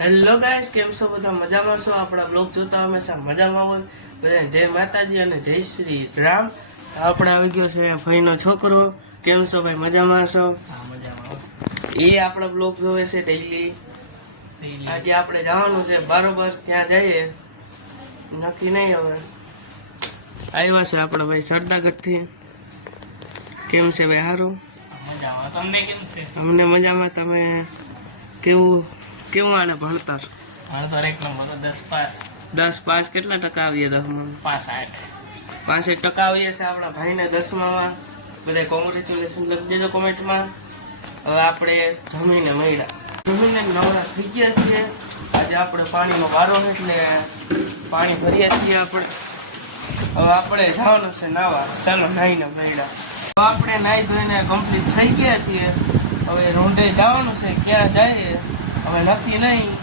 Hello guys, કેમ છો બધા? મજામાં છો? આપણા બ્લોગ જોતા હંમેશા મજામાં હોય. બધા જય માતાજી અને જય શ્રી રામ. આપણે આવી ગયો છે ભાઈનો છોકરો. કેમ છો ભાઈ? મજામાં છો? એ આપણા બ્લોગ જોવે છે ડેઈલી. આજે આપણે જવાનું છે બરોબર, ત્યાં જઈએ નક્કી નહીં. હવે આવ્યા છે આપણા ભાઈ સરદાગઢથી. કેમ છે ભાઈ? સારું? તમને કેમ છે? અમને મજામાં. તમે કેવું આને ભણતર? એક નંબર 10 પાસ. કેટલા ટકા આવીએ 10માં? 65% આવીએ છે આપણા ભાઈને 10માં. બધા કોંગ્રેચ્યુલેશન લખી દેજો કોમેન્ટમાં. હવે આપણે જમીને નવરા થઈ ગયા છીએ. આજે આપણે પાણીનો વારો એટલે પાણી ભરીએ છીએ આપણે. હવે આપણે જવાનું છે નાવા. ચાલો નાઈને મળ્યા. આપણે નાહી ધોઈને કમ્પ્લીટ થઈ ગયા છીએ. હવે રોંઢે જવાનું છે. ક્યાં જઈએ હવે નક્કી નહીં.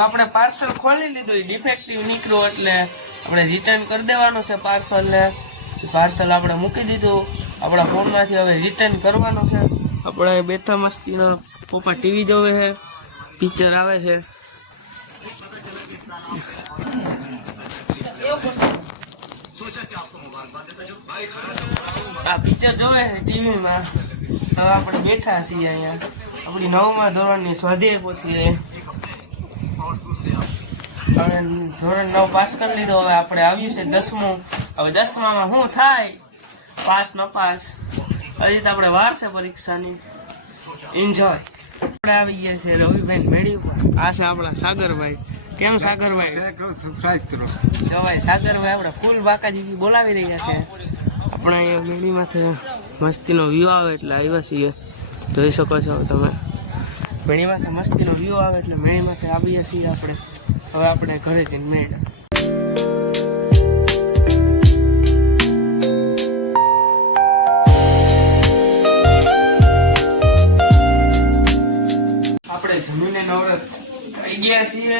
આપણે પાર્સલ ખોલી લીધું, ડિફેક્ટિવ નીકળ્યું એટલે આપણે રિટર્ન કરી દેવાનું છે પાર્સલ ને. પાર્સલ આપણે મૂકી દીધું આપણા ફોનમાંથી. હવે રિટર્ન કરવાનું છે. આપણે બેઠા મસ્તીનો પપ્પા ટીવી જોવે છે, પિક્ચર આવે છે. આ પિક્ચર જોવે છે ટીવીમાં. હવે આપણે બેઠા છીએ અહીંયા. આપણી 9મા ધોરણની સ્વાધ્યાય પોથી. હવે ધોરણ 9 પાસ કરી લીધો. હવે આપણે આવ્યું છે 10મું. હવે 10માં શું થાય, પાસ ન પાસ, હજી તો આપણે વાર છે પરીક્ષાની. એન્જોય. આપણે આવી ગયા છે રવિભાઈ મેળી. આ છે આપણા સાગરભાઈ. કેમ સાગરભાઈ? જો ભાઈ સાગરભાઈ આપણે ફૂલ બાકાજી બોલાવી રહ્યા છે. આપણે અહીંયા મેળીમાંથી મસ્તીનો વ્યૂ આવે એટલે આવ્યા છીએ. જોઈ શકો છો તમે. મેળીમાંથી મસ્તીનો વ્યૂ આવે એટલે મેળીમાંથી આવીએ છીએ આપણે. હવે આપણે ઘરે જઈને મેળા. આપણે જમીને નવરા થઈ ગયા છીએ.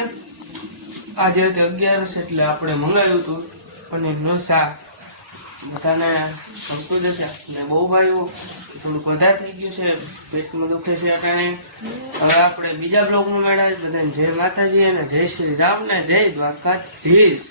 આજે 11 એટલે આપણે મંગાવ્યું હતું પનીરનું શાક. બધાને ગમતું જશે ને. બહુ ભાઈઓ થોડુંક વધારે થઈ ગયું છે, પેટમાં દુખે છે અટાણે. હવે આપણે બીજા બ્લોગમાં મળ્યા. બધાને જય માતાજી અને જય શ્રી રામ ને જય દ્વારકાધીશ.